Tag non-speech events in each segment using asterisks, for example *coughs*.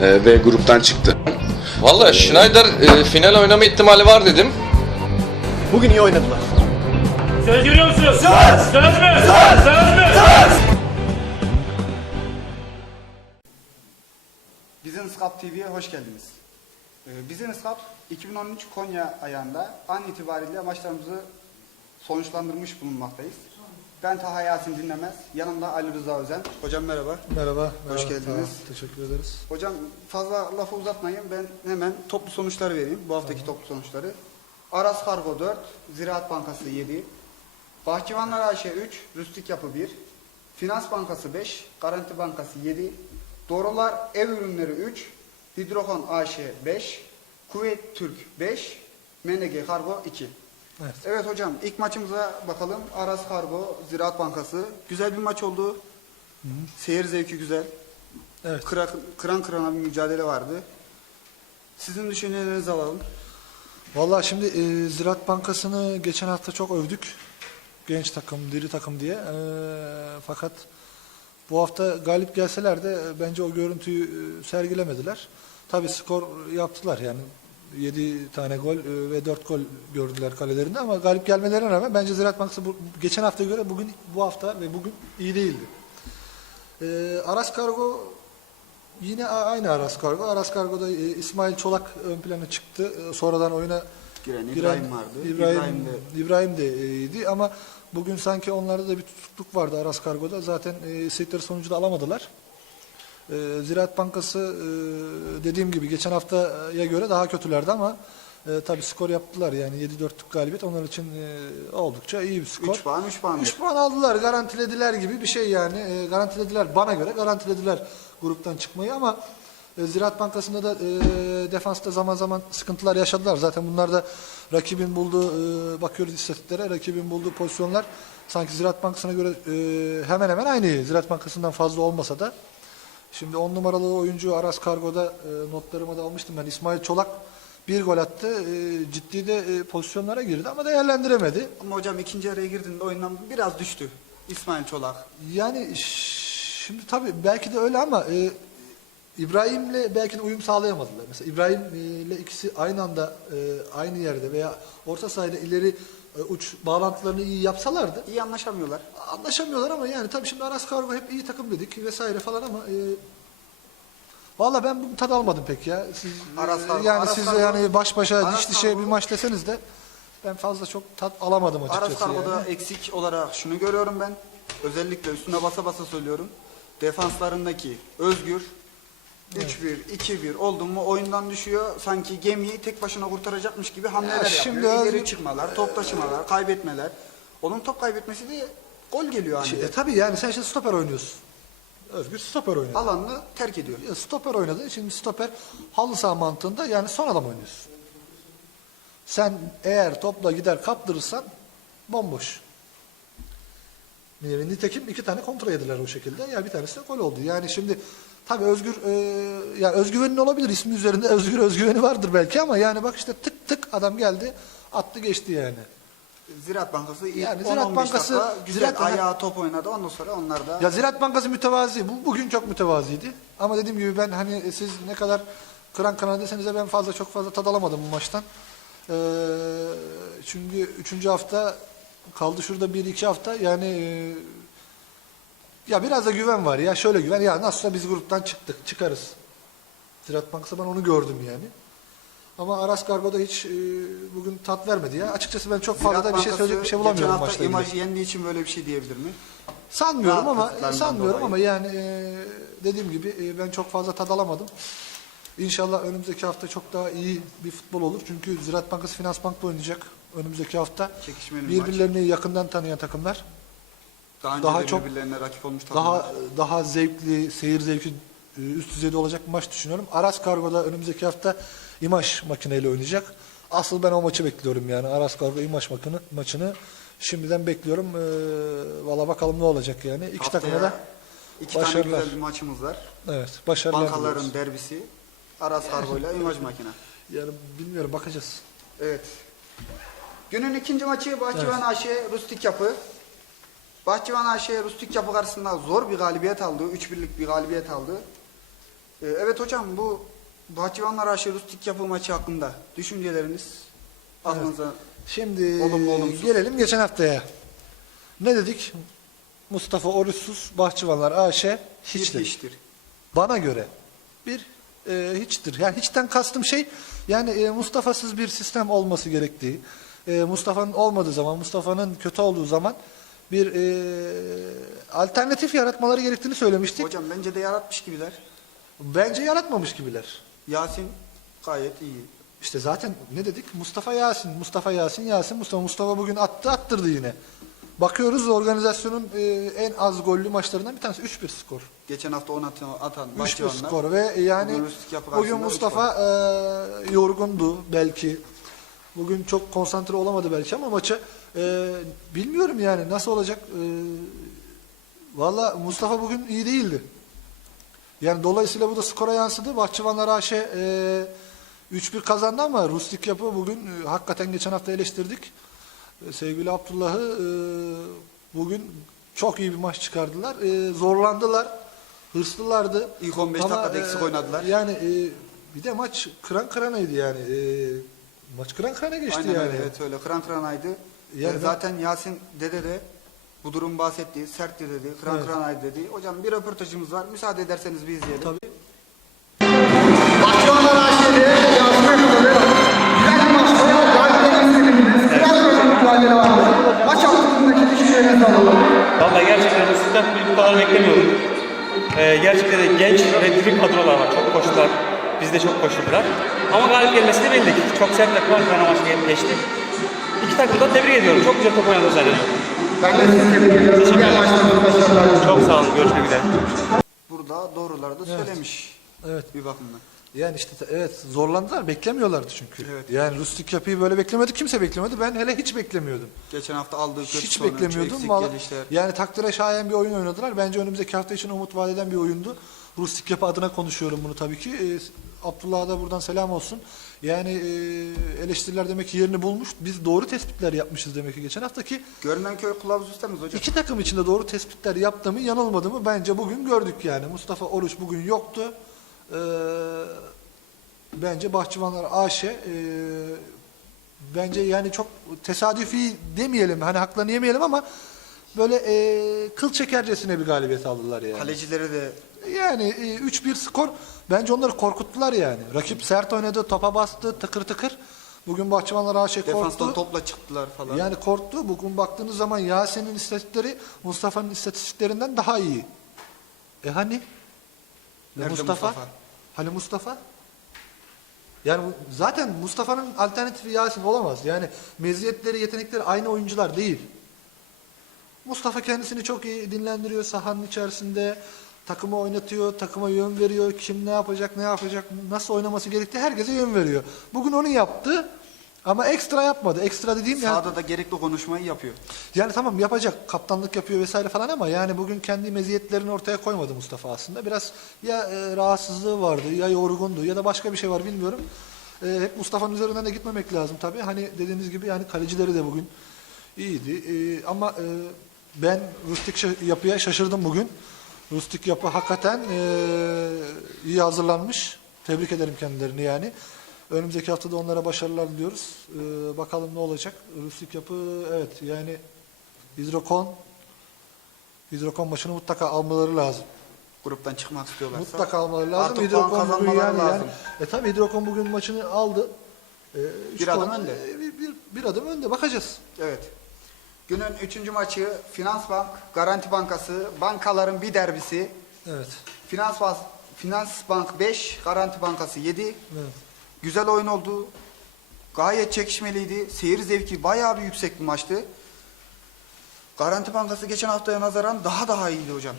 e, ve gruptan çıktı. Valla Schneider e, final oynama ihtimali var dedim. Bugün iyi oynadılar. Söz veriyor musunuz? Söz! Söz mü? Söz! Söz mü? Business Cup TV'ye hoş geldiniz. Ee, Business Cup 2013 Konya ayağında an itibariyle maçlarımızı sonuçlandırmış bulunmaktayız. Ben Taha Yasin Dinlemez, yanımda Ali Rıza Özen. Hocam merhaba. Merhaba. Hoş merhaba, geldiniz. tamam, teşekkür ederiz. Hocam fazla lafı uzatmayın, ben hemen toplu sonuçları vereyim, bu haftaki toplu sonuçları. Aras Kargo 4, Ziraat Bankası 7, Bahçıvanlar AŞ 3, Rüstik Yapı 1, Finans Bankası 5, Garanti Bankası 7, Doğrular Ev Ürünleri 3, Hidrokon AŞ 5, Kuveyt Türk 5, MNG Kargo 2. Evet. Evet hocam ilk maçımıza bakalım. Aras Kargo, Ziraat Bankası. Güzel bir maç oldu. Seyir zevki güzel. Evet. Kıra, kıran kırana bir mücadele vardı. Sizin düşüncelerinizi alalım. Vallahi şimdi e, Ziraat Bankası'nı geçen hafta çok övdük. Genç takım, diri takım diye. E, fakat bu hafta galip gelseler de e, bence o görüntüyü e, sergilemediler. Tabii skor yaptılar yani. 7 tane gol e, ve 4 gol gördüler kalelerinde ama galip gelmelerine rağmen bence Ziraat Bankası bu, geçen hafta göre bugün bu hafta ve bugün iyi değildi. E, Aras Kargo Yine aynı Aras Kargo. Aras Kargo'da e, İsmail Çolak ön plana çıktı. E, sonradan oyuna Giren giren İbrahim vardı. İbrahim, İbrahim de İbrahim de e, iyiydi ama bugün sanki onlarda da bir tutukluk vardı Aras Kargo'da. Zaten e, istedikleri sonucu da alamadılar. E, Ziraat Bankası e, dediğim gibi geçen haftaya göre daha kötülerdi ama e, tabii skor yaptılar. Yani 7-4'lük galibiyet onlar için e, oldukça iyi bir skor. 3 puan 3 puan. 3 puan aldılar, garantilediler gibi bir şey yani. E, garantilediler, bana göre garantilediler gruptan çıkmayı ama e, Ziraat Bankası'nda da e, defansta zaman zaman sıkıntılar yaşadılar. Zaten bunlar da rakibin bulduğu, e, bakıyoruz istatistiklere, rakibin bulduğu pozisyonlar sanki Ziraat Bankası'na göre e, hemen hemen aynı. Ziraat Bankası'ndan fazla olmasa da. Şimdi 10 numaralı oyuncu Aras Kargo'da e, notlarıma da almıştım ben. İsmail Çolak bir gol attı. E, ciddi de e, pozisyonlara girdi ama değerlendiremedi. Ama hocam ikinci araya girdiğinde oyundan biraz düştü. İsmail Çolak. Yani şimdi tabii belki de öyle ama e, İbrahim'le belki de uyum sağlayamadılar. Mesela İbrahim'le ikisi aynı anda e, aynı yerde veya orta sahada ileri e, uç bağlantılarını iyi yapsalardı İyi anlaşamıyorlar. anlaşamıyorlar ama yani tabii şimdi Aras Kargo hep iyi takım dedik vesaire falan ama e, Valla ben bu tad almadım pek ya. Siz Aras e, Kargo- yani Aras siz Kargo- yani baş başa Aras diş dişe Kargo- bir maç deseniz de ben fazla çok tat alamadım açıkçası. Aras Kargo'da yani. eksik olarak şunu görüyorum ben. Özellikle üstüne basa basa söylüyorum. Defanslarındaki Özgür 3-1, 2-1 oldu mu oyundan düşüyor. Sanki gemiyi tek başına kurtaracakmış gibi hamleler Ya şimdi yapıyor. İleri Özgür- çıkmalar, top taşımalar, kaybetmeler. Onun top kaybetmesi de gol geliyor hani. E, tabii yani sen şimdi stoper oynuyorsun. Özgür stoper oynuyor. Alanını terk ediyor. Ya stoper oynadı. Şimdi stoper halı saha mantığında yani son adam oynuyorsun. Sen eğer topla gider kaptırırsan bomboş. Nitekim iki tane kontra yediler o şekilde. Ya bir tanesi de gol oldu. Yani şimdi tabii Özgür e, ya özgüvenin olabilir. ismi üzerinde Özgür özgüveni vardır belki ama yani bak işte tık tık adam geldi attı geçti yani. Ziraat Bankası ilk Yani 10-15 Ziraat Bankası- dakika güzel Ziraat- ayağa top oynadı. Ondan sonra onlar da Ya Ziraat Bankası mütevazi. Bu bugün çok mütevaziydi. Ama dediğim gibi ben hani siz ne kadar kıran kıran deseniz de ben fazla çok fazla tad alamadım bu maçtan. Ee, çünkü üçüncü hafta kaldı şurada bir iki hafta yani e, ya biraz da güven var ya şöyle güven ya nasılsa biz gruptan çıktık çıkarız. Ziraat Bankası ben onu gördüm yani. Ama Aras Kargo'da hiç e, bugün tat vermedi ya. Açıkçası ben çok fazla da bir şey söyleyecek bir şey bulamıyorum maçla ilgili. imajı yendiği için böyle bir şey diyebilir mi? Sanmıyorum ama Rahatlıklarından sanmıyorum dolayı. ama yani e, dediğim gibi e, ben çok fazla tad alamadım. İnşallah önümüzdeki hafta çok daha iyi bir futbol olur. Çünkü Ziraat Bankası Finans Bank'la oynayacak önümüzdeki hafta. Çekişmeli bir maç. Birbirlerini yakından tanıyan takımlar. Daha önce Daha de çok- birbirlerine rakip olmuş takımlar. Daha daha zevkli, seyir zevki e, üst düzeyde olacak bir maç düşünüyorum. Aras Kargo'da önümüzdeki hafta İmaş makineyle oynayacak. Asıl ben o maçı bekliyorum yani. Aras Kargo İmaş maçını, maçını şimdiden bekliyorum. Ee, Valla bakalım ne olacak yani. İki Haftaya takıma da iki tane başarılar. güzel bir maçımız var. Evet, başarılar diliyoruz. Bankaların derbisi. Aras Kargo ile İmaj Makine. *laughs* Yani bilmiyorum bakacağız. Evet. Günün ikinci maçı Bahçıvan AŞ Rustik Yapı. Bahçıvan AŞ Rustik Yapı karşısında zor bir galibiyet aldı. 3-1'lik bir galibiyet aldı. Ee, evet hocam bu Bahçıvanlar Aşı Rustik yapı maçı hakkında düşünceleriniz aklınıza Şimdi Olumlu, olumsuz. gelelim geçen haftaya. Ne dedik? Mustafa Oruçsuz, Bahçıvanlar AŞ bir hiç dedik. iştir. Bana göre bir e, hiçtir. Yani hiçten kastım şey yani e, Mustafa'sız bir sistem olması gerektiği. E, Mustafa'nın olmadığı zaman, Mustafa'nın kötü olduğu zaman bir e, alternatif yaratmaları gerektiğini söylemiştik. Hocam bence de yaratmış gibiler. Bence yaratmamış gibiler. Yasin gayet iyi. İşte zaten ne dedik? Mustafa Yasin, Mustafa Yasin, Yasin, Mustafa. Mustafa bugün attı, attırdı yine. Bakıyoruz organizasyonun e, en az gollü maçlarından bir tanesi 3-1 skor. Geçen hafta 10 atan, atan 3-1 Bahçıvanlar. skor ve yani Bugün Mustafa e, yorgundu belki. Bugün çok konsantre olamadı belki ama maça e, bilmiyorum yani nasıl olacak. E, Valla Mustafa bugün iyi değildi. Yani dolayısıyla bu da skora yansıdı. Bahçıvanlar AŞ e, 3-1 kazandı ama Rustik yapı bugün e, hakikaten geçen hafta eleştirdik. E, sevgili Abdullah'ı e, bugün çok iyi bir maç çıkardılar. E, zorlandılar. Hırslılardı. İlk 15 Ama, dakikada eksik oynadılar. Yani e, bir de maç kıran kıranaydı yani. E, maç kıran kırana geçti Aynen yani. öyle evet öyle kıran kıranaydı. Yani Ee, zaten Yasin dede de bu durum bahsetti. Sertti dedi. Kıran Evet. kıranaydı dedi. Hocam bir röportajımız var. Müsaade ederseniz bir izleyelim. Tabii. Yansıma yapıldı. Güzel bir gerçekten bu sizden kadar beklemiyordum. Ee, gerçekten de genç ve diri kadrolar var. Çok koştular. Biz de çok koşturdular. Ama galip gelmesini bildik. Çok sert ve kıran maçı geçti. İki takımı da tebrik ediyorum. Çok güzel top oynadı zaten. Ben de sizi tebrik ediyorum. Başarılar. Çok sağ olun. Görüşmek üzere. Burada doğruları da söylemiş. Evet. Bir bakımdan. Yani işte evet zorlandılar. Beklemiyorlardı çünkü. Evet. Yani Rustik yapıyı böyle beklemedi. Kimse beklemedi. Ben hele hiç beklemiyordum. Geçen hafta aldığı kötü Hiç sonuç, beklemiyordum. eksik Vallahi- gelişler. Yani takdire şayan bir oyun oynadılar. Bence önümüzdeki hafta için umut vaat eden bir oyundu. Rustik yapı adına konuşuyorum bunu tabii ki. Ee, Abdullah'a da buradan selam olsun. Yani e, eleştiriler demek ki yerini bulmuş. Biz doğru tespitler yapmışız demek ki geçen hafta ki Görünen köy kılavuz istemez hocam. iki takım içinde doğru tespitler yaptığımı yanılmadığımı bence bugün gördük yani. Mustafa Oruç bugün yoktu. Ee, bence Bahçıvanlar AŞ e, bence yani çok tesadüfi demeyelim hani haklarını yemeyelim ama böyle e, kıl çekercesine bir galibiyet aldılar yani. Kalecileri de Yani e, 3-1 skor bence onları korkuttular yani. Rakip sert oynadı, topa bastı, tıkır tıkır. Bugün Bahçıvanlar AŞ defanstan korktu. topla çıktılar falan. Yani korktu. Bugün baktığınız zaman Yasin'in istatistikleri Mustafa'nın istatistiklerinden daha iyi. E hani? Nerede Mustafa? Mustafa? Hani Mustafa? Yani zaten Mustafa'nın alternatifi Yasin olamaz. Yani meziyetleri, yetenekleri aynı oyuncular değil. Mustafa kendisini çok iyi dinlendiriyor sahanın içerisinde. Takımı oynatıyor, takıma yön veriyor. Kim ne yapacak, ne yapacak, nasıl oynaması gerektiği herkese yön veriyor. Bugün onu yaptı ama ekstra yapmadı. Ekstra dediğim yani Sahada da gerekli konuşmayı yapıyor. yani tamam yapacak, kaptanlık yapıyor vesaire falan ama yani bugün kendi meziyetlerini ortaya koymadı Mustafa aslında. Biraz ya e, rahatsızlığı vardı, ya yorgundu ya da başka bir şey var bilmiyorum. E, hep Mustafa'nın üzerinden de gitmemek lazım tabii. Hani dediğiniz gibi yani kalecileri de bugün iyiydi. E, ama e, ben Rustik yapıya şaşırdım bugün. Rustik yapı hakikaten e, iyi hazırlanmış. Tebrik ederim kendilerini yani. Önümüzdeki haftada onlara başarılar diliyoruz. Ee, bakalım ne olacak. Rustik yapı evet yani Hidrokon Hidrokon maçını mutlaka almaları lazım. Gruptan çıkmak istiyorlarsa. Mutlaka almaları lazım. Artık bugün kazanmaları yani, lazım. yani e tabii Hidrokon bugün maçını aldı. Üç Bir adım puan- önde. e, Bir, bir, bir adım önde. Bakacağız. Evet. Günün üçüncü maçı Finans Bank, Garanti Bankası, bankaların bir derbisi. Evet. Finans, Bas- Finans Bank 5, Garanti Bankası 7. evet. Güzel oyun oldu. Gayet çekişmeliydi. Seyir zevki bayağı bir yüksek bir maçtı. Garanti Bankası geçen haftaya nazaran daha daha iyiydi hocam.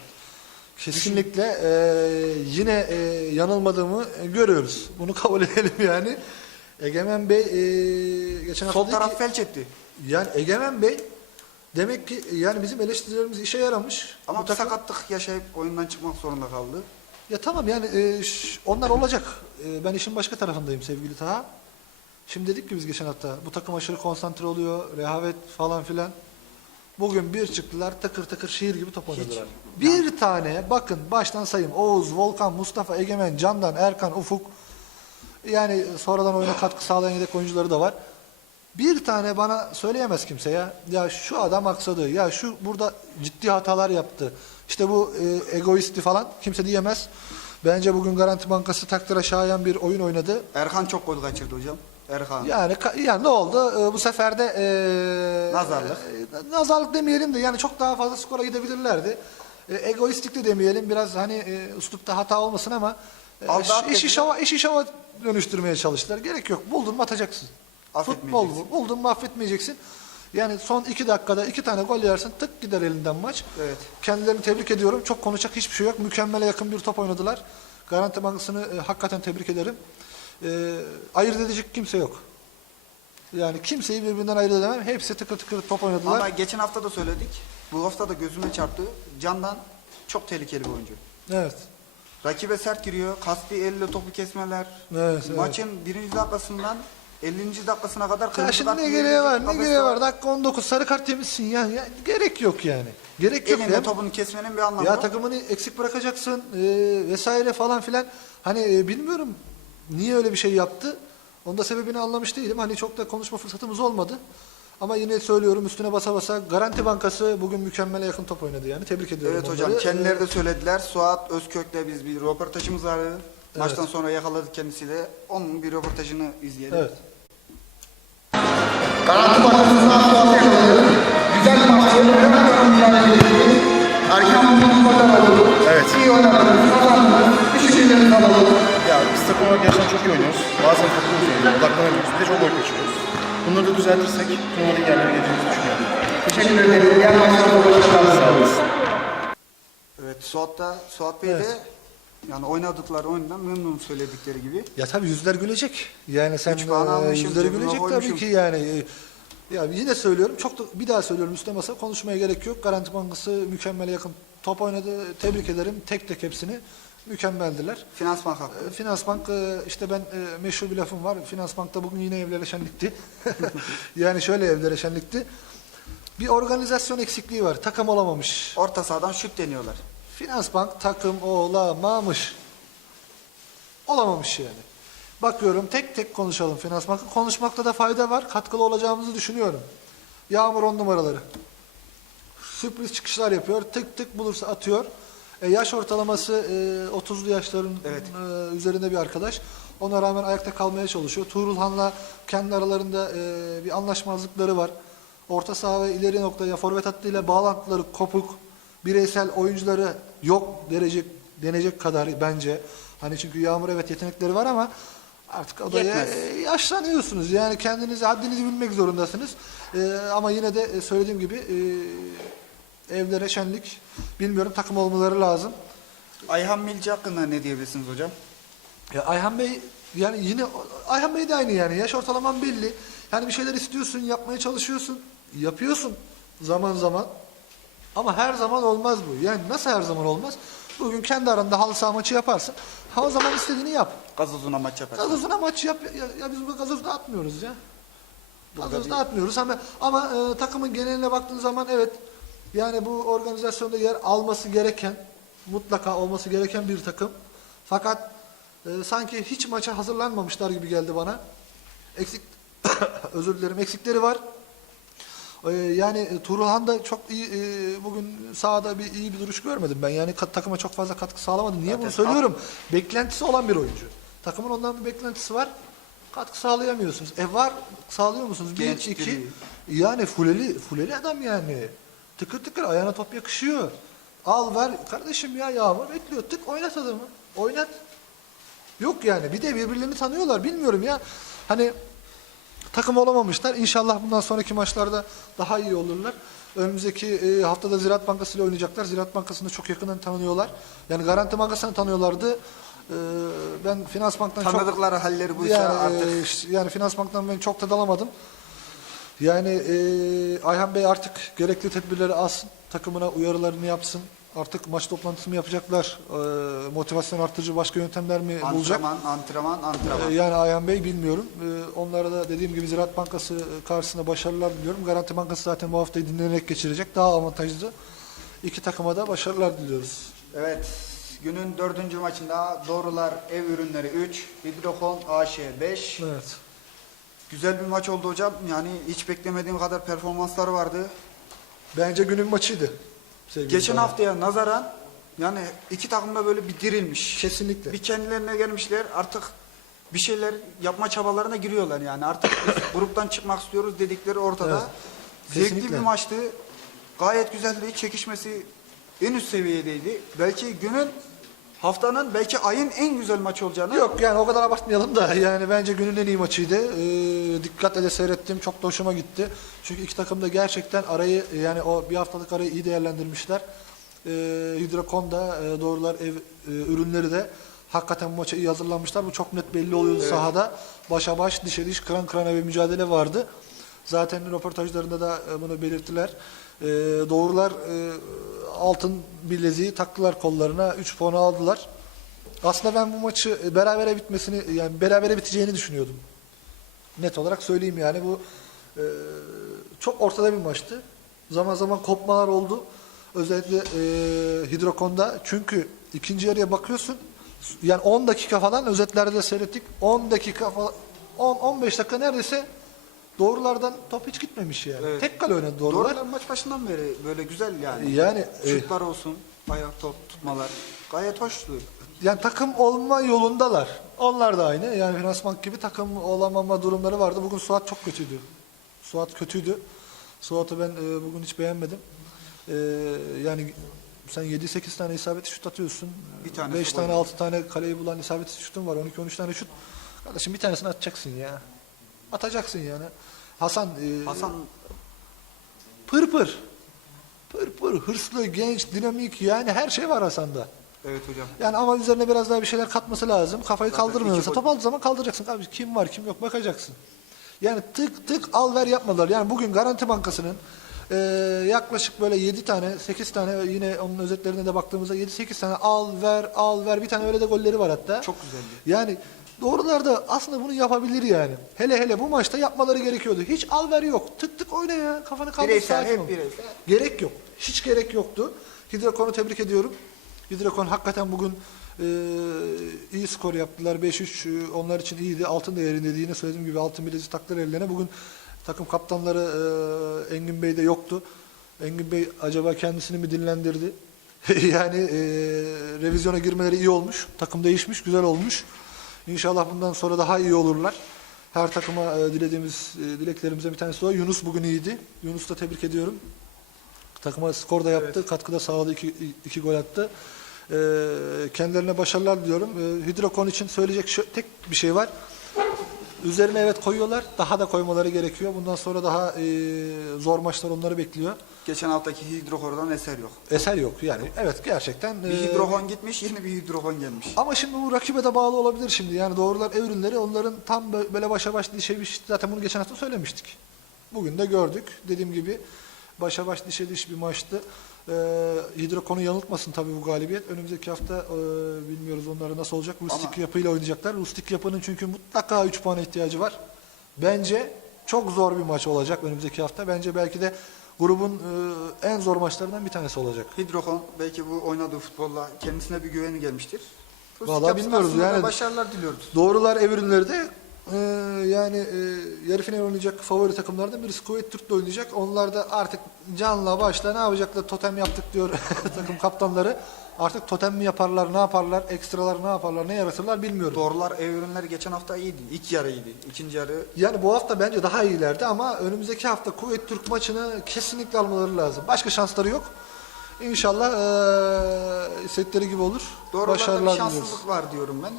Kesinlikle e, yine e, yanılmadığımı görüyoruz. Bunu *laughs* kabul edelim yani. Egemen Bey e, geçen hafta Sol dedi ki- taraf felç etti. Yani Egemen Bey demek ki yani bizim eleştirilerimiz işe yaramış. Ama Bu takım- sakatlık yaşayıp oyundan çıkmak zorunda kaldı. Ya tamam yani e, ş- onlar olacak. E, ben işin başka tarafındayım sevgili Taha. Şimdi dedik ki biz geçen hafta bu takım aşırı konsantre oluyor, rehavet falan filan. Bugün bir çıktılar takır takır şiir gibi top oynadılar. Bir tane bakın baştan sayayım. Oğuz, Volkan, Mustafa, Egemen, Candan, Erkan, Ufuk. Yani sonradan oyuna katkı sağlayan yedek oyuncuları da var. Bir tane bana söyleyemez kimse ya. Ya şu adam aksadı. Ya şu burada ciddi hatalar yaptı. İşte bu e, egoisti falan kimse diyemez. Bence bugün Garanti Bankası takdire şayan bir oyun oynadı. Erkan çok gol kaçırdı hocam. Erkan. Yani ka- yani ne oldu? Ee, bu sefer de ee, Nazarlık. e, nazarlık demeyelim de yani çok daha fazla skora gidebilirlerdi. E, egoistik de demeyelim. Biraz hani e, üslupta hata olmasın ama e, Aldat iş, dediler. işi şova işi şova dönüştürmeye çalıştılar. Gerek yok. Buldun mu atacaksın. Futbol bu. Buldun mu affetmeyeceksin. Yani son iki dakikada iki tane gol yersin tık gider elinden maç. Evet. Kendilerini tebrik ediyorum. Çok konuşacak hiçbir şey yok. Mükemmele yakın bir top oynadılar. Garanti Bankası'nı e, hakikaten tebrik ederim. E, ayırt edecek kimse yok. Yani kimseyi birbirinden ayırt edemem. Hepsi tıkır tıkır top oynadılar. Ama geçen hafta da söyledik. Bu hafta da gözüme çarptı. Candan çok tehlikeli bir oyuncu. Evet. Rakibe sert giriyor. Kasti elle topu kesmeler. Evet. Maçın birinci dakikasından 50. dakikasına kadar Ya kırmızı şimdi kart ne gereği var? Ne gereği var? Dakika 19 sarı kart yemişsin ya. ya gerek yok yani. Gerek yok. Elinde Hem- topunu kesmenin bir anlamı Ya yok. takımını eksik bırakacaksın e, vesaire falan filan. Hani e, bilmiyorum niye öyle bir şey yaptı. Onda sebebini anlamış değilim. Hani çok da konuşma fırsatımız olmadı. Ama yine söylüyorum üstüne basa basa Garanti Bankası bugün mükemmele yakın top oynadı yani. Tebrik ediyorum Evet hocam onları. kendileri E, de söylediler. Suat Özkök'le biz bir röportajımız vardı. Maçtan sonra yakaladık kendisiyle. Onun bir röportajını izleyelim. Evet. Garanti Bankası'ndan sonra yakaladı. Güzel bir mücadele etti. Erken buluşmalar oldu. Evet. İyi oynadınız, kazandınız. Düşüncelerinizi alalım. Ya biz takım olarak gerçekten çok iyi oynuyoruz. Bazen oynuyoruz, odaklanamıyoruz. Bir de çok gol kaçırıyoruz. Bunları da düzeltirsek turnuvada iyi yerlere geleceğimizi düşünüyorum. Teşekkür ederim. Diğer maçlarda başarılar. Sağ olasın. Evet Suat da Suat Bey de Evet. Yani oynadıkları oyundan memnun söyledikleri gibi. Ya tabii yüzler gülecek. Yani sen Üç puan e, almışım, yüzleri cebime gülecek tabii koymuşum. ki yani. E, Ya yine söylüyorum. Çok da bir daha söylüyorum üstüne masa konuşmaya gerek yok. Garanti Bankası mükemmele yakın top oynadı. Tebrik ederim. Tek tek hepsini mükemmeldiler. Finansman hakkı. E, Finansbank e, işte ben e, meşhur bir lafım var. Finansbank'ta bugün yine evlere şenlikti. *laughs* yani şöyle evlere şenlikti. Bir organizasyon eksikliği var. Takım olamamış. Orta sahadan şut deniyorlar. Finansbank takım olamamış. Olamamış yani. Bakıyorum tek tek konuşalım Finansbank'ı. Konuşmakta da fayda var. Katkılı olacağımızı düşünüyorum. Yağmur on numaraları. Sürpriz çıkışlar yapıyor. Tık tık bulursa atıyor. E, yaş ortalaması e, 30'lu yaşların Evet. e, üzerinde bir arkadaş. Ona rağmen ayakta kalmaya çalışıyor. Tuğrulhan'la kendi aralarında e, bir anlaşmazlıkları var. Orta saha ve ileri noktaya forvet hattıyla bağlantıları kopuk. Bireysel oyuncuları yok denecek, denecek kadar bence. Hani çünkü Yağmur evet yetenekleri var ama artık o da Yetmez. e, yaşlanıyorsunuz. Yani kendinizi haddinizi bilmek zorundasınız. E, ama yine de e, söylediğim gibi e, evlere şenlik bilmiyorum takım olmaları lazım. Ayhan Milci hakkında ne diyebilirsiniz hocam? Ya Ayhan Bey yani yine Ayhan Bey de aynı yani yaş ortalaman belli. Yani bir şeyler istiyorsun, yapmaya çalışıyorsun, yapıyorsun zaman zaman. Ama her zaman olmaz bu. Yani nasıl her zaman olmaz? Bugün kendi aranda halı saha maçı yaparsın. Ha o zaman istediğini yap. Gazozuna maç yaparsın. Gazozuna maç yap. Ya, ya biz bu gazozda atmıyoruz ya. Burada Gazozda bir- atmıyoruz ama ama e, takımın geneline baktığın zaman evet yani bu organizasyonda yer alması gereken mutlaka olması gereken bir takım. Fakat e, sanki hiç maça hazırlanmamışlar gibi geldi bana. Eksik *coughs* özür dilerim eksikleri var. E, yani e, Turhan da çok iyi e, bugün sahada bir iyi bir duruş görmedim ben. Yani kat- takıma çok fazla katkı sağlamadı. Niye bunu Zaten- söylüyorum? Beklentisi olan bir oyuncu. Takımın ondan bir beklentisi var. Katkı sağlayamıyorsunuz. E var sağlıyor musunuz? Genç, iki. diri. Yani fuleli, fuleli adam yani. Tıkır tıkır ayağına top yakışıyor. Al ver. Kardeşim ya Yağmur bekliyor. Tık oynat adamı. Oynat. Yok yani. Bir de birbirlerini tanıyorlar. Bilmiyorum ya. Hani takım olamamışlar. İnşallah bundan sonraki maçlarda daha iyi olurlar. Önümüzdeki e, haftada Ziraat Bankası ile oynayacaklar. Ziraat Bankası'nı çok yakından tanıyorlar. Yani Garanti Bankası'nı tanıyorlardı. E, ben Finans Bank'tan çok... Tanıdıkları halleri bu ise yani, artık e, ş- yani Finans Bank'tan ben çok tad alamadım. Yani e, Ayhan Bey artık gerekli tedbirleri alsın. Takımına uyarılarını yapsın. Artık maç toplantısı mı yapacaklar? Ee, motivasyon arttırıcı başka yöntemler mi bulacak? Antrenman, antrenman, antrenman. Ee, Yani Ayhan Bey bilmiyorum. Ee, Onlara da dediğim gibi Ziraat Bankası karşısında başarılar diliyorum. Garanti Bankası zaten bu haftayı dinlenerek geçirecek. Daha avantajlı. İki takıma da başarılar diliyoruz. Evet, günün dördüncü maçında Doğrular Ev Ürünleri 3, Hidrokon AŞ 5. Evet. Güzel bir maç oldu hocam. Yani hiç beklemediğim kadar performanslar vardı. Bence günün maçıydı. Sevgili Geçen Bayan. haftaya nazaran yani iki takım da böyle bir dirilmiş. Kesinlikle. Bir kendilerine gelmişler artık bir şeyler yapma çabalarına giriyorlar yani. Artık biz *laughs* gruptan çıkmak istiyoruz dedikleri ortada. Evet. Zevkli bir maçtı. Gayet güzeldi. Çekişmesi en üst seviyedeydi. Belki günün haftanın belki ayın en güzel maçı olacağını Yok yani o kadar abartmayalım da yani bence günün en iyi maçıydı. Ee, dikkatle de seyrettim. Çok da hoşuma gitti. Çünkü iki takım da gerçekten arayı yani o bir haftalık arayı iyi değerlendirmişler. Ee, Hidrokon da e, doğrular ev e, ürünleri de hakikaten bu maça iyi hazırlanmışlar. Bu çok net belli oluyordu sahada. Başa baş, dişe diş, kıran kırana bir mücadele vardı. Zaten röportajlarında da e, bunu belirttiler. Ee, doğrular e, altın bileziği taktılar kollarına. 3 puanı aldılar. Aslında ben bu maçı berabere bitmesini yani berabere biteceğini düşünüyordum. Net olarak söyleyeyim yani bu e, çok ortada bir maçtı. Zaman zaman kopmalar oldu. Özellikle e, Hidrokon'da çünkü ikinci yarıya bakıyorsun yani 10 dakika falan özetlerde de seyrettik. 10 dakika falan 10 15 dakika neredeyse doğrulardan top hiç gitmemiş yani. Evet. Tek kale oynadı doğrular. Doğrular maç başından beri böyle güzel yani. Yani e, Şutlar olsun, ayak top tutmalar. Gayet hoştu. Yani takım olma yolundalar. Onlar da aynı. Yani finansman gibi takım olamama durumları vardı. Bugün Suat çok kötüydü. Suat kötüydü. Suat'ı ben e, bugün hiç beğenmedim. E, yani sen 7-8 tane isabetli şut atıyorsun. Bir tanesi 5 gol. tane 6 tane kaleyi bulan isabetli şutun var. 12-13 tane şut. Kardeşim bir tanesini atacaksın ya. Atacaksın yani. Hasan e, Hasan pır pır. Pır pır, hırslı, genç, dinamik yani her şey var Hasan'da. evet hocam. Yani ama üzerine biraz daha bir şeyler katması lazım. Kafayı Zaten kaldırmıyor. iki Mesela gol. top aldığı zaman kaldıracaksın. Abi kim var kim yok bakacaksın. Yani tık tık al ver yapmadılar. Yani bugün Garanti Bankası'nın e, yaklaşık böyle 7 tane 8 tane yine onun özetlerine de baktığımızda 7-8 tane al ver al ver bir tane öyle de golleri var hatta. Çok güzeldi. Yani doğrular da aslında bunu yapabilir yani. Hele hele bu maçta yapmaları gerekiyordu. Hiç al ver yok. Tık tık oyna ya. Kafanı kaldır Bireysel, hep bireysel. Gerek yok. Hiç gerek yoktu. Hidrokon'u tebrik ediyorum. Hidrokon hakikaten bugün e, iyi skor yaptılar. 5-3 e, onlar için iyiydi. Altın değerindeydi. Yine söylediğim gibi altın bilezik taktılar ellerine. Bugün takım kaptanları e, Engin Bey de yoktu. Engin Bey acaba kendisini mi dinlendirdi? *laughs* yani e, revizyona girmeleri iyi olmuş. Takım değişmiş, güzel olmuş. İnşallah bundan sonra daha iyi olurlar. Her takıma e, dilediğimiz e, dileklerimize bir tanesi o. Yunus bugün iyiydi. Yunus'u da tebrik ediyorum. Takıma skor da yaptı. Katkıda sağladı. iki, iki gol attı. Ee, kendilerine başarılar diliyorum. Ee, Hidrokon için söyleyecek şu, tek bir şey var. Üzerine evet koyuyorlar. Daha da koymaları gerekiyor. Bundan sonra daha e, zor maçlar onları bekliyor. Geçen haftaki hidrokordan eser yok. Eser yok yani. Evet gerçekten. Bir e, hidrohon gitmiş, yeni bir hidrohon gelmiş. ama şimdi bu rakibe de bağlı olabilir şimdi. Yani doğrular ev ürünleri onların tam bö- böyle başa baş dişe diş zaten bunu geçen hafta söylemiştik. Bugün de gördük. Dediğim gibi başa baş dişe diş bir maçtı. Ee, Hidrokon'u yanıltmasın tabii bu galibiyet. Önümüzdeki hafta e, bilmiyoruz onlara nasıl olacak. Rustik Ama- yapıyla oynayacaklar. Rustik yapının çünkü mutlaka 3 puana ihtiyacı var. Bence çok zor bir maç olacak önümüzdeki hafta. Bence belki de grubun e, en zor maçlarından bir tanesi olacak. Hidrokon belki bu oynadığı futbolla kendisine bir güveni gelmiştir. Yapısı bilmiyoruz yani. Başarılar diliyoruz. Doğrular ev ürünleri de e, yani e, yarı final oynayacak favori takımlardan birisi Kuveyt Türk'le oynayacak. Onlar da artık canla başla ne yapacaklar totem yaptık diyor *laughs* takım kaptanları. Artık totem mi yaparlar ne yaparlar ekstralar ne yaparlar ne yaratırlar bilmiyorum. Doğrular ev ürünleri geçen hafta iyiydi. İlk yarı iyiydi. İkinci yarı Yani bu hafta bence daha iyilerdi ama önümüzdeki hafta Kuveyt Türk maçını kesinlikle almaları lazım. Başka şansları yok. İnşallah e, istedikleri gibi olur. doğrularda bir Başarılar diliyoruz. şanssızlık var diyorum ben.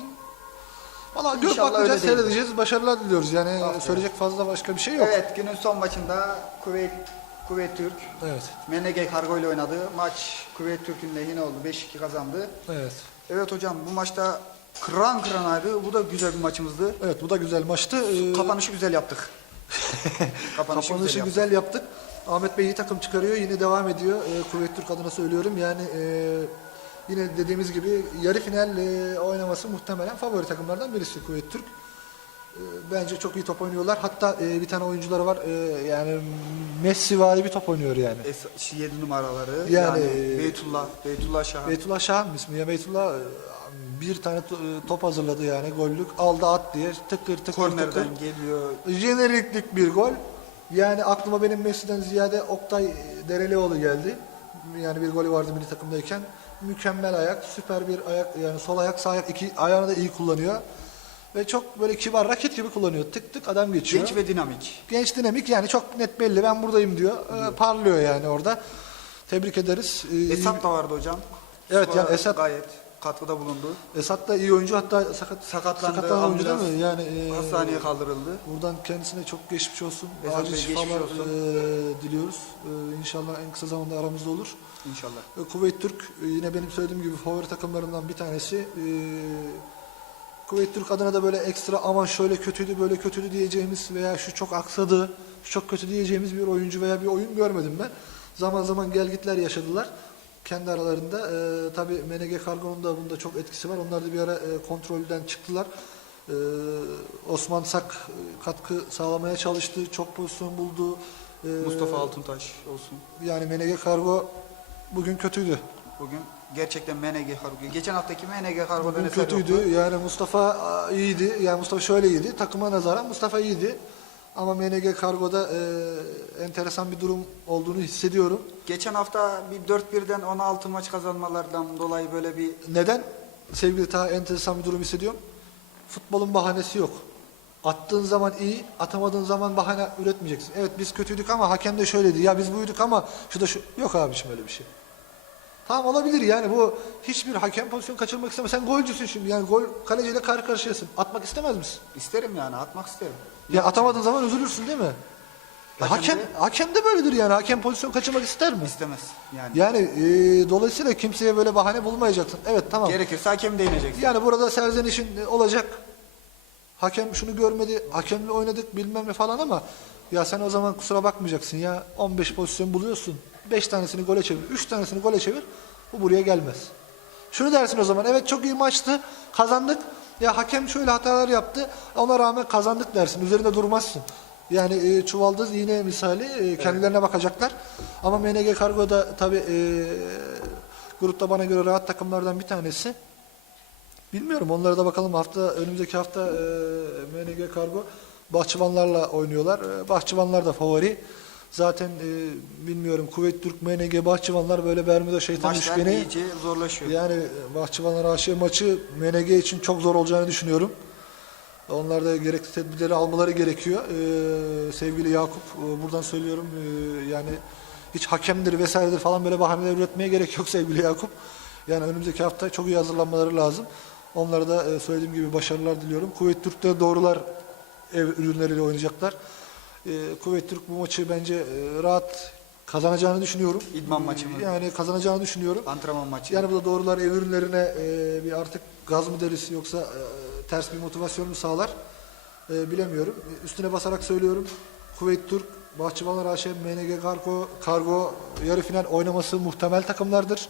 Valla gör bakacağız seyredeceğiz. Başarılar diliyoruz. Yani söyleyecek fazla başka bir şey yok. Evet günün son maçında Kuveyt Kuveyt Türk Evet. MNG Kargo ile oynadı. Maç Kuveyt Türk'ün lehine oldu. 5-2 kazandı. Evet. Evet hocam bu maçta kıran kıranaydı. Bu da güzel bir maçımızdı. Evet bu da güzel maçtı. Ee, Kapanışı güzel yaptık. *laughs* Kapanışı Kapanışı güzel güzel, yaptık. Ahmet Bey iyi takım çıkarıyor. Yine devam ediyor. E, Kuvvet Türk adına söylüyorum. Yani e, yine dediğimiz gibi yarı final e, oynaması muhtemelen favori takımlardan birisi Kuvvet Türk. E, bence çok iyi top oynuyorlar. Hatta e, bir tane oyuncuları var. E, yani Messi vari bir top oynuyor yani. 7 numaraları. Yani- Yani, Beytullah, Beytullah Şahan. Beytullah Şahan mı ismi? Ya Beytullah e, bir tane to- e, top hazırladı yani gollük. Aldı at diye tıkır tıkır tıkır. Kornerden geliyor. Jeneriklik bir gol. Yani aklıma benim Messi'den ziyade Oktay Derelioğlu geldi. Yani bir golü vardı milli takımdayken. Mükemmel ayak, süper bir ayak yani sol ayak sağ ayak iki ayağını da iyi kullanıyor. Ve çok böyle kibar raket gibi kullanıyor. Tık tık adam geçiyor. Genç ve dinamik. Genç dinamik yani çok net belli ben buradayım diyor. Ee, parlıyor yani orada. Tebrik ederiz. Ee, Esat da vardı hocam. Evet, Skora yani Esat- gayet katkıda bulundu. Esat da iyi oyuncu hatta sakat, Sakatlandı. sakatlanan oyuncu değil mi? Yani e, Hastaneye kaldırıldı. Buradan kendisine çok geçmiş olsun. Esat Acil Bey, geçmiş şifalar olsun. e, diliyoruz. E, inşallah en kısa zamanda aramızda olur. İnşallah. E, Kuveyt Türk e, yine benim söylediğim gibi favori takımlarından bir tanesi. E, Kuveyt Türk adına da böyle ekstra aman şöyle kötüydü böyle kötüydü diyeceğimiz veya şu çok aksadı, şu çok kötü diyeceğimiz bir oyuncu veya bir oyun görmedim ben. Zaman zaman gelgitler yaşadılar kendi aralarında. E, Tabi MNG Kargo'nun da bunda çok etkisi var. Onlar da bir ara e, kontrolden çıktılar. E, Osman Sak e, katkı sağlamaya çalıştı. Çok pozisyon buldu. E, Mustafa Altuntaş olsun. Yani MNG Kargo bugün kötüydü. Bugün gerçekten MNG Kargo. Geçen haftaki MNG Kargo'dan Bugün kötüydü. yoktu. Yani Mustafa iyiydi. Yani Mustafa şöyle iyiydi. Takıma nazaran Mustafa iyiydi. Ama MNG Kargo'da e, enteresan bir durum olduğunu hissediyorum. Geçen hafta bir 4-1'den 16 maç kazanmalardan dolayı böyle bir Neden? Sevgili Taha enteresan bir durum hissediyorum. Futbolun bahanesi yok. Attığın zaman iyi, atamadığın zaman bahane üretmeyeceksin. Evet biz kötüydük ama hakem de şöyleydi. Ya biz buyduk ama şu da şu. Yok abiciğim öyle bir şey. Tamam olabilir yani bu hiçbir hakem pozisyon kaçırmak istemez. Sen golcüsün şimdi yani gol kaleciyle karşı karşıyasın. Atmak istemez misin? isterim yani atmak isterim. Ya atamadığın zaman üzülürsün değil mi? Ya Hakem hakem, de- hakem de böyledir yani. Hakem pozisyon kaçırmak ister mi? İstemez yani. Yani e, dolayısıyla kimseye böyle bahane bulmayacaksın. Evet tamam. Gerekirse hakem değineceksin. Yani burada serzenişin olacak. Hakem şunu görmedi, hakemle oynadık bilmem ne falan ama ya sen o zaman kusura bakmayacaksın ya 15 pozisyon buluyorsun. 5 tanesini gole çevir, 3 tanesini gole çevir. Bu buraya gelmez. Şunu dersin o zaman evet çok iyi maçtı kazandık. Ya hakem şöyle hatalar yaptı ona rağmen kazandık dersin. Üzerinde durmazsın. Yani e, çuvaldız iğne misali e, kendilerine bakacaklar. Ama MNG Kargo'da tabi e, grupta bana göre rahat takımlardan bir tanesi. Bilmiyorum onlara da bakalım hafta önümüzdeki hafta e, MNG Kargo Bahçıvanlarla oynuyorlar. E, Bahçıvanlar da favori. Zaten e, bilmiyorum Kuveyt Türk MNG Bahçıvanlar böyle Bermuda şeytan Maçlar üçgeni. iyice zorlaşıyor. Yani e, Bahçıvanlar AŞ maçı MNG için çok zor olacağını düşünüyorum. Onlar da gerekli tedbirleri almaları gerekiyor. Ee, sevgili Yakup e, buradan söylüyorum e, yani hiç hakemdir vesairedir falan böyle bahaneler üretmeye gerek yok sevgili Yakup. Yani önümüzdeki hafta çok iyi hazırlanmaları lazım. Onlara da e, söylediğim gibi başarılar diliyorum. Kuveyt Türk'te doğrular ev ürünleriyle oynayacaklar. Ee, Kuveyt Türk bu maçı bence e, rahat kazanacağını düşünüyorum. İdman maçı mı? Yani kazanacağını düşünüyorum. Antrenman maçı. Yani bu da doğrular ev ürünlerine e, bir artık gaz mı deriz yoksa e, ters bir motivasyon mu sağlar E, bilemiyorum. E, Üstüne basarak söylüyorum. Kuveyt Türk, Bahçıvanlar AŞ, MNG Kargo, Kargo yarı final oynaması muhtemel takımlardır.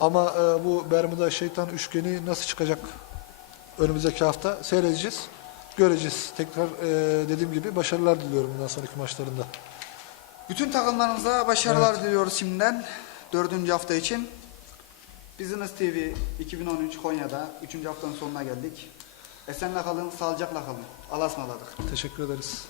Ama e, bu Bermuda şeytan üçgeni nasıl çıkacak önümüzdeki hafta seyredeceğiz. Göreceğiz. Tekrar e, dediğim gibi başarılar diliyorum bundan sonraki maçlarında. Bütün takımlarımıza başarılar diliyoruz şimdiden. Dördüncü hafta için. Business TV 2013 Konya'da. Üçüncü haftanın sonuna geldik. Esenle kalın, sağlıcakla kalın. Alasmaladık. Teşekkür ederiz.